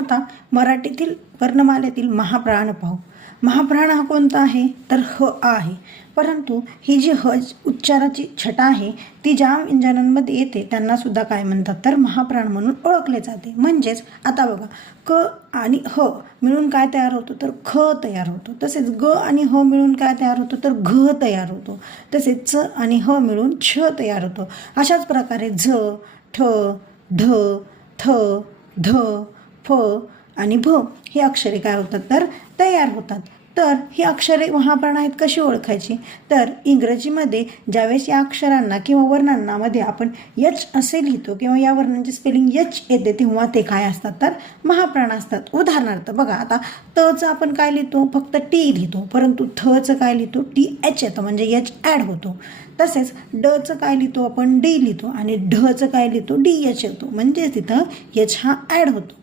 आता मराठीतील वर्णमालेतील महाप्राण पाहू महाप्राण हा कोणता आहे? तर ह आहे. परंतु ही जी ह उच्चाराची छटा आहे ती ज्या व्यंजनांमध्ये येते त्यांना सुद्धा काय म्हणतात? तर महाप्राण म्हणून ओळखले जाते. म्हणजेच आता बघा क आणि ह मिळून काय तयार होतो? तर ख तयार होतो. तसेच ग आणि ह मिळून काय तयार होतो? तर घ तयार होतो. तसेच च आणि ह मिळून छ तयार होतो. अशाच प्रकारे झ ठ ढ थ ध फ आणि भ ही अक्षरे काय होतात? तर तयार होतात. तर ही अक्षरे महाप्राण आहेत कशी ओळखायची? तर इंग्रजीमध्ये ज्यावेळेस या अक्षरांना किंवा वर्णांनामध्ये आपण यच असे लिहितो किंवा या वर्णांचे स्पेलिंग यच येते तेव्हा ते काय असतात? तर महाप्राण असतात. उदाहरणार्थ बघा आता तचं आपण काय लिहितो? फक्त टी लिहितो परंतु थचं काय लिहितो? टी एच येतं म्हणजे यच ॲड होतो. तसेच डचं काय लिहितो आपण? डी लिहितो आणि ढचं काय लिहितो? डी एच येतो. म्हणजेच तिथं यच हा ॲड होतो.